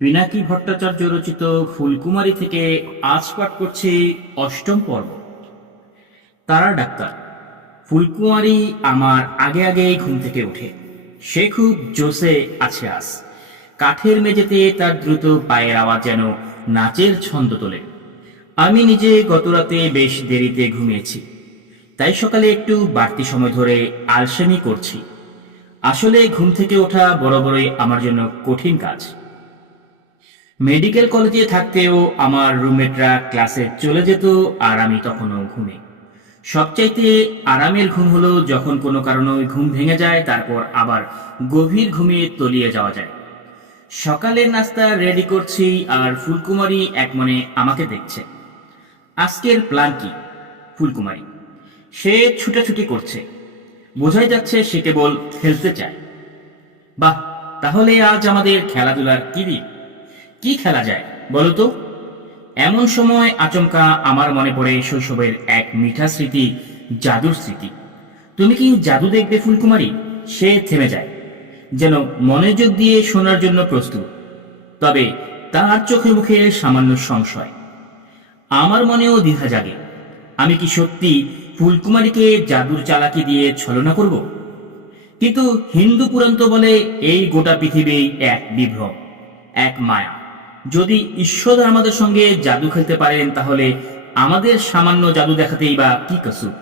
পিনাকি ভট্টাচার্য রচিত ফুলকুমারী থেকে আজ পাঠ করছি অষ্টম পর্ব। তারা ডাক্তার, ফুলকুমারী আমার আগে আগেই ঘুম থেকে ওঠে। সে খুব জোসে আছে আজ। কাঠের মেঝেতে তার দ্রুত পায়ের আওয়াজ যেন নাচের ছন্দ তোলে। আমি নিজে গতরাতে বেশ দেরিতে ঘুমিয়েছি। তাই সকালে একটু বাড়তি সময় ধরে আলসেমি করছি। আসলে ঘুম থেকে ওঠা বড় বড়ই আমার জন্য কঠিন কাজ। মেডিকেল কলেজে থাকতেও আমার রুমমেটরা ক্লাসে চলে যেত আর আমি তখনও ঘুমে। সবচাইতে আরামের ঘুম হলো যখন কোনো কারণে ঘুম ভেঙে যায়, তারপর আবার গভীর ঘুমে তলিয়ে যাওয়া যায়। সকালের নাস্তা রেডি করছি আর ফুলকুমারী এক মনে আমাকে দেখছে। আজকের প্ল্যান কি? ফুলকুমারী, সে ছুটাছুটি করছে। বোঝাই যাচ্ছে সে কেবল খেলতে চায়। বাহ, তাহলে আজ আমাদের খেলাধুলার কি দিন? কি খেলা যায়, বলো তো? এমন সময় আচমকা আমার মনে পড়ে শৈশবের এক মিঠা স্মৃতি, জাদুর স্মৃতি। তুমি কি জাদু দেখবে, ফুলকুমারী? সে থেমে যায়, যেন মনোযোগ দিয়ে শোনার জন্য প্রস্তুত। তবে তার চোখে মুখে সামান্য সংশয়। আমার মনেও দ্বিধা জাগে, আমি কি সত্যি ফুলকুমারীকে জাদুর চালাকি দিয়ে ছলনা করব? কিন্তু হিন্দু পুরাণ তো বলে, এই গোটা পৃথিবী এক বিভ্রম, এক মায়া। যদি ঈশ্বর আমাদের সঙ্গে জাদু খেলতে পারেন, তাহলে আমাদের সামান্য জাদু দেখাতেই বা কি কসু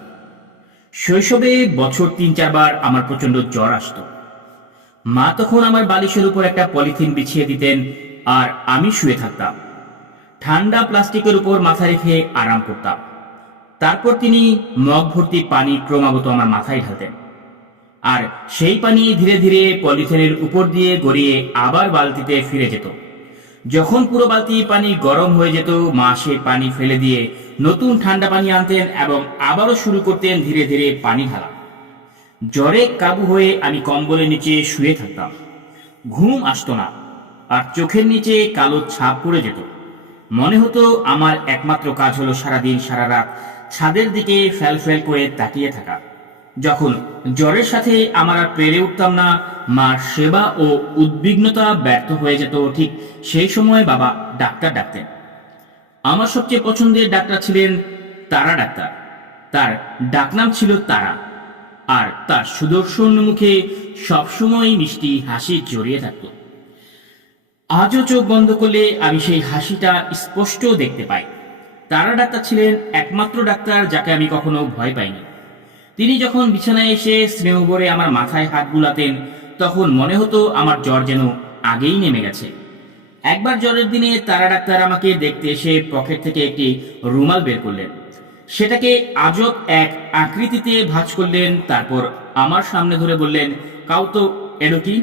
শৈশবে বছর তিন চারবার আমার প্রচণ্ড জ্বর আসতো। মা তখন আমার বালিশের উপর একটা পলিথিন বিছিয়ে দিতেন আর আমি শুয়ে থাকতাম। ঠান্ডা প্লাস্টিকের উপর মাথা রেখে আরাম করতাম। তারপর তিনি মগ ভর্তি পানি ক্রমাগত আমার মাথায় ঢালতেন। আর সেই পানি ধীরে ধীরে পলিথিনের উপর দিয়ে গড়িয়ে আবার বালতিতে ফিরে যেত। যখন পুরো বালতি পানি গরম হয়ে যেত, মা সেই পানি ফেলে দিয়ে নতুন ঠান্ডা পানি আনতেন এবং আবারও শুরু করতেন ধীরে ধীরে পানি ঢালা। জ্বরে কাবু হয়ে আমি কম্বলের নিচে শুয়ে থাকতাম। ঘুম আসতো না, আর চোখের নিচে কালো ছাপ পড়ে যেত। মনে হতো আমার একমাত্র কাজ হলো সারাদিন, সারা রাত ছাদের দিকে ফেল ফেল করে তাকিয়ে থাকা। যখন জ্বরের সাথে আমার আর পেরে উঠতাম না, মার সেবা ও উদ্বিগ্নতা ব্যর্থ হয়ে যেত। ঠিক সেই সময় বাবা ডাক্তার ডাকতেন। আমার সবচেয়ে পছন্দের ডাক্তার ছিলেন তারা ডাক্তার। তার ডাকনাম ছিল তারা। আর তার সুদর্শন মুখে সবসময় মিষ্টি হাসি জড়িয়ে থাকত। আজও চোখ বন্ধ করলে আমি সেই হাসিটা স্পষ্ট দেখতে পাই। তারা ডাক্তার ছিলেন একমাত্র ডাক্তার যাকে আমি কখনো ভয় পাইনি। তিনি যখন বিছানায় এসে স্নেহ ভরে আমার মাথায় হাত বুলাতেন, তখন মনে হতো আমার জ্বর যেন আগেই নেমে গেছে। একবার জ্বরের দিনে তারা ডাক্তার আমাকে দেখতে এসে পকেট থেকে একটি রুমাল বের করলেন। সেটাকে আজব এক আকৃতিতে ভাঁজ করলেন, তারপর আমার সামনে ধরে বললেন কাউ তো, এলো কি?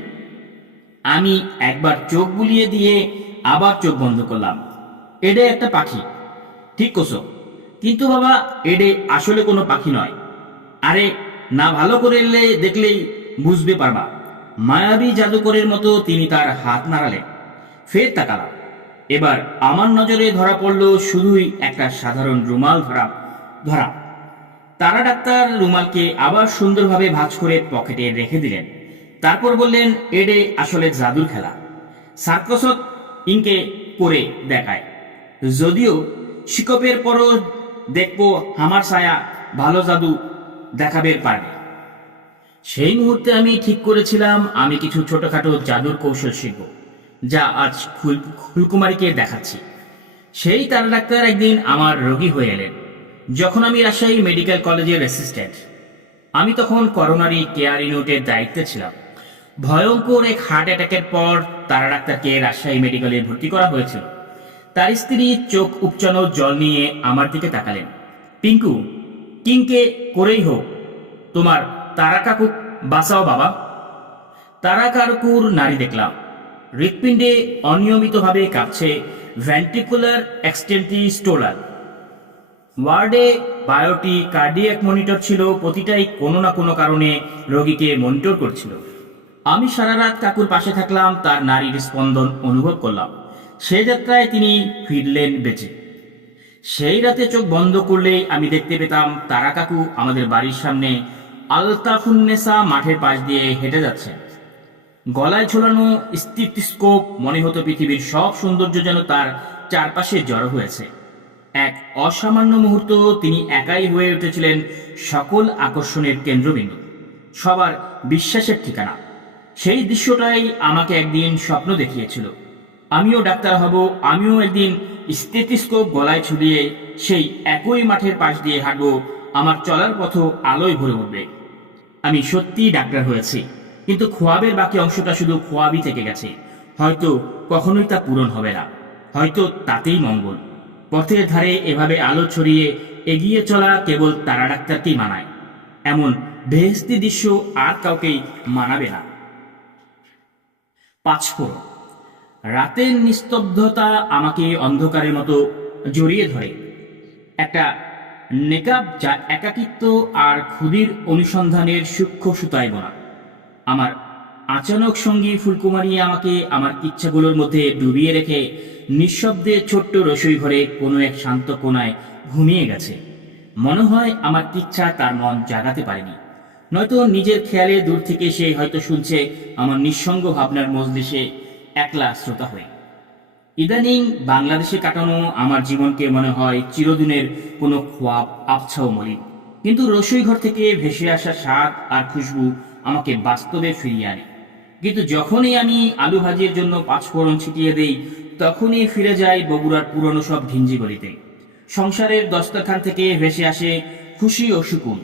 আমি একবার চোখ বুলিয়ে দিয়ে আবার চোখ বন্ধ করলাম। এডে একটা পাখি। ঠিক কোসো। কিন্তু বাবা, এডে আসলে কোনো পাখি নয়। আরে, না ভালো করে দেখলেই বুঝবে পারবা। মায়াবী জাদুকরের মতো তিনি তার হাত নাড়ালেন। ফের তাকালাম। এবার আমার নজরে ধরা পড়ল শুধুই একটা সাধারণ রুমাল ধরা ধরা। তারা ডাক্তার রুমালকে আবার সুন্দরভাবে ভাঁজ করে পকেটে রেখে দিলেন। তারপর বললেন, এডে আসলে জাদুর খেলা। সার্কসত ইনকে করে দেখায়। যদিও শিকপের পরও দেখব হামার ছায়া ভালো জাদু দেখাবে পারবে। সেই মুহূর্তে আমি ঠিক করেছিলাম, আমি কিছু ছোটখাটো জাদুর কৌশল শিখব, যা আজ ফুল ফুলকুমারীকে দেখাচ্ছি। সেই তারা ডাক্তার একদিন আমার রোগী হয়ে এলেন। যখন আমি রাজশাহী মেডিকেল কলেজের অ্যাসিস্ট্যান্ট আমি তখন করোনারি কেয়ার ইউনিটের দায়িত্বে ছিলাম। ভয়ঙ্কর এক হার্ট অ্যাটাকের পর তারা ডাক্তারকে রাজশাহী মেডিকেলে ভর্তি করা হয়েছিল। তার স্ত্রী চোখ উপচানো জল নিয়ে আমার দিকে তাকালেন। পিঙ্কু কিংকে করেই হোক তোমার তারা কাকু বাঁচাও বাবা। তারা কাকুর নারী দেখলাম। হৃৎপিণ্ডে অনিয়মিতভাবে কাঁপছে ভ্যান্টিকুলার এক্সটেন্টি স্টোলার। ওয়ার্ডে বায়োটি কার্ডিয়াক মনিটর ছিল, প্রতিটাই কোনো না কোনো কারণে রোগীকে মনিটর করছিল। আমি সারা রাত কাকুর পাশে থাকলাম, তার নারীর স্পন্দন অনুভব করলাম। সে যাত্রায় তিনি ফিরলেন বেঁচে। সেই রাতে চোখ বন্ধ করলেই আমি দেখতে পেতাম তারা কাকু আমাদের বাড়ির সামনে আলতাফুন্নেসা মাঠের পাশ দিয়ে হেঁটে যাচ্ছে। গলায় ঝোলানো স্টিথিস্কোপ মনে হতো পৃথিবীর সব সৌন্দর্য যেন তার চারপাশে জড়ো হয়েছে। এক অসামান্য মুহূর্ত তিনি একাই হয়ে উঠেছিলেন সকল আকর্ষণের কেন্দ্রবিন্দু। সবার বিশ্বাসের ঠিকানা। সেই দৃশ্যটাই আমাকে একদিন স্বপ্ন দেখিয়েছিল। আমিও ডাক্তার হব, আমিও একদিন স্টেথিস্কোপ গলায় ছুলিয়ে সেই একই মাঠের পাশ দিয়ে হাঁটবো, আমার চলার পথ আলোয় ভরে উঠবে। আমি সত্যিই ডাক্তার হয়েছি। কিন্তু খোয়াবের বাকি অংশটা শুধু খোয়াবই থেকে গেছে। হয়তো কখনোই তা পূরণ হবে না। হয়তো তাতেই মঙ্গল। পথের ধারে এভাবে আলো ছড়িয়ে এগিয়ে চলা কেবল তারা ডাক্তারকেই মানায়। এমন বেহেস্তি দৃশ্য আর কাউকেই মানাবে না। পাঁচফোড়ন রাতের নিস্তব্ধতা আমাকে অন্ধকারের মতো জড়িয়ে ধরে। একটা নেকাব যা একাকিত্ব আর ক্ষুদির অনুসন্ধানের সূক্ষ্ম সুতায় বোনা আমার আচানক সঙ্গী ফুলকুমারী আমাকে আমার ইচ্ছাগুলোর মধ্যে ডুবিয়ে রেখে নিঃশব্দে ছোট্ট রসোই ঘরে কোনো এক শান্ত কোনায় ঘুমিয়ে গেছে। মনে হয় আমার ইচ্ছা তার মন জাগাতে পারেনি। নয়তো নিজের খেয়ালে দূর থেকে সে হয়তো শুনছে আমার নিঃসঙ্গ ভাবনার মজলিসে একলা শ্রোতা হয়ে। ইদানিং বাংলাদেশে কাটানো আমার জীবনকে মনে হয় চিরদিনের কোনো খোয়াব আবছা ও মলিন। কিন্তু রসোই ঘর থেকে ভেসে আসা স্বাদ আর খুশবু আমাকে বাস্তবে ফিরিয়ে আনে। কিন্তু যখনই আমি আলু ভাজির জন্য পাঁচফোড়ন ছিটিয়ে দেই, তখনই ফিরে যাই বগুড়ার পুরনো সব ঘিঞ্জি গলিতে। সংসারের দস্তরখান থেকে ভেসে আসে খুশি ও সুকুন।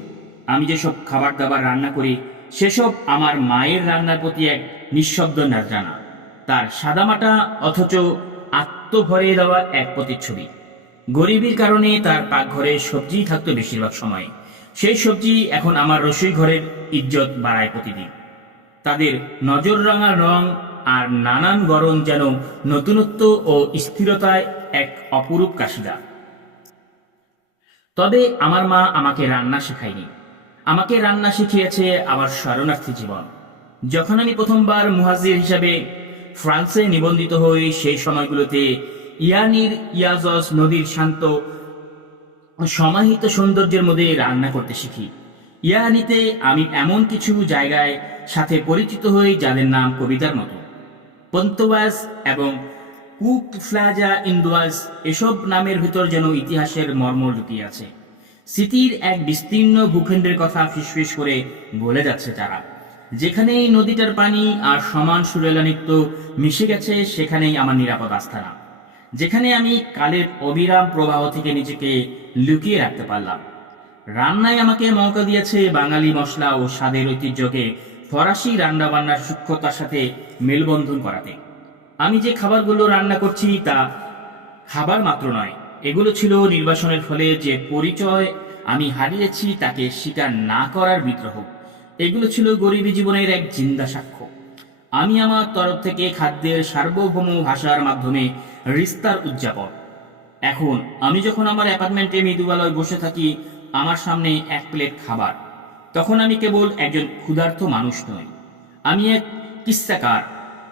আমি যেসব খাবার দাবার রান্না করি, সেসব আমার মায়ের রান্নার প্রতি এক নিঃশব্দ নাজরানা। তার সাদামাটা অথচ আত্মভরে দেওয়া এক প্রতিচ্ছবি। গরিবের কারণে তার পাকঘরে সবজি থাকতো বেশিরভাগ সময়। সেই সবজি এখন আমার রসোই ঘরের ইজ্জত বাড়ায় প্রতিদিন। তাদের নজর রাঙা রং আর নানান গরম যেন নতুনত্ব ও স্থিরতায় এক অপরূপ কাশিদা। তবে আমার মা আমাকে রান্না শেখায়নি। আমাকে রান্না শিখিয়েছে আমার শরণার্থী জীবন। যখন আমি প্রথমবার মুহাজির হিসাবে ফ্রান্সে নিবন্ধিত হই সেই সময়গুলোতে ইয়ানির ইয়াজস নদীর শান্ত সমাহিত সৌন্দর্যের মধ্যে রান্না করতে শিখি। ইয়ানিতে আমি এমন কিছু জায়গায় সাথে পরিচিত হই যাদের নাম কবিতার মতো। পন্তওয়াজ এবং কুক ফ্লাজা ইন্দোয়াজ এসব নামের ভিতর যেন ইতিহাসের মর্ম লুকিয়ে আছে। স্মৃতির এক বিস্তীর্ণ ভূখণ্ডের কথা ফিসফিস করে বলে যাচ্ছে তারা। যেখানেই নদীটার পানি আর সমান সুরেলানিত্য মিশে গেছে, সেখানেই আমার নিরাপদ আস্থানা যেখানে আমি কালের অবিরাম প্রবাহ থেকে নিজেকে লুকিয়ে রাখতে পারলাম। রান্নায় আমাকে মৌকা দিয়েছে বাঙালি মশলা ও স্বাদের ঐতিহ্যকে ফরাসি রান্নাবান্নার সূক্ষ্মতার সাথে মেলবন্ধন করাতে। আমি যে খাবারগুলো রান্না করছি তা খাবার মাত্র নয়, এগুলো ছিল নির্বাসনের ফলে যে পরিচয় আমি হারিয়েছি তাকে স্বীকার না করার বিদ্রোহ। এগুলো ছিল গরিবী জীবনের এক জিন্দা সাক্ষ্য। আমি আমার তরফ থেকে খাদ্যের সার্বভৌম ভাষার মাধ্যমে রিস্তার উদযাপন। এখন আমি যখন আমার অ্যাপার্টমেন্টে মৃদুবালয় বসে থাকি, আমার সামনে এক প্লেট খাবার। তখন আমি কেবল একজন ক্ষুধার্ত মানুষ নই। আমি এক কিস্সাকার,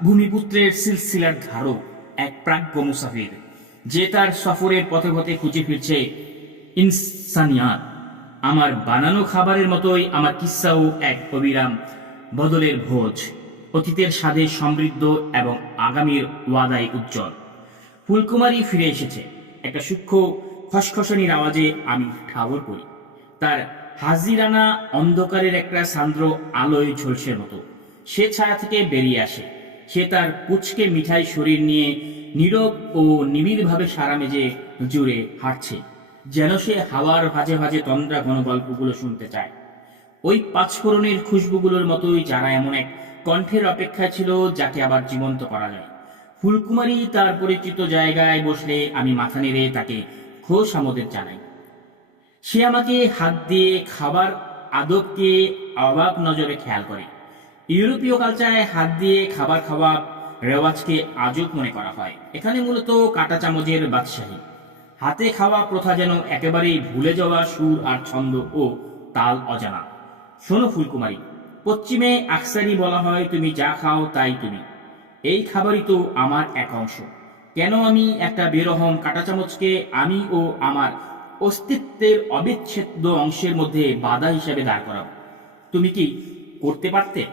ভূমিপুত্রের সিলসিলার ধারক, এক প্রাজ্ঞ মুসাফির, যে তার সফরের পথে পথে খুঁজে ফিরছে ইনসানিয়াত। আমার বানানো খাবারের মতোই আমার কিস্সাও এক অবিরাম বদলের ভোজ, অতীতের স্বাদে সমৃদ্ধ এবং আগামীর ওয়াদায় উজ্জ্বল। ফুলকুমারী ফিরে এসেছে। একটা সূক্ষ্ম, খসখসনির আওয়াজে আমি ঠাবর করি। তার হাজিরানা অন্ধকারের একটা সান্দ্র আলোয় ঝলসের মতো। সে ছায়া থেকে বেরিয়ে আসে। সে তার পুচকে মিঠাই শরীর নিয়ে নীরব ও নিবিড়ভাবে সারা মেজে জুড়ে হাঁটছে। যেন সে হাওয়ার ভাজে ভাজে তন্দ্রা ঘন গল্পগুলো শুনতে চায়। ওই পাঁচফোড়নের খুশবুগুলোর মতোই যারা এমন এক কণ্ঠের অপেক্ষায় ছিল যাকে আবার জীবন্ত করা যায়। ফুলকুমারী তার পরিচিত জায়গায় বসলে আমি মাথা নেড়ে তাকে খোশ আমোদের জানাই। সে আমাকে হাত দিয়ে খাবার আদবকে অবাক নজরে খেয়াল করে। ইউরোপীয় কালচারে হাত দিয়ে খাবার খাওয়া রেওয়াজকে আজব মনে করা হয়। এখানে মূলত কাটা চামচের বাদশাহী। হাতে খাওয়া প্রথা যেন একেবারেই ভুলে যাওয়া সুর আর ছন্দ ও তাল অজানা। শোনো ফুলকুমারী, পশ্চিমে আকসারি বলা হয়, তুমি যা খাও তাই তুমি। এই খাবারই তো আমার এক অংশ। কেন আমি একটা বেরহম কাটা চামচকে আমি ও আমার অস্তিত্বের অবিচ্ছেদ্য অংশের মধ্যে বাধা হিসেবে দাঁড় করাবো? তুমি কি করতে পারতে?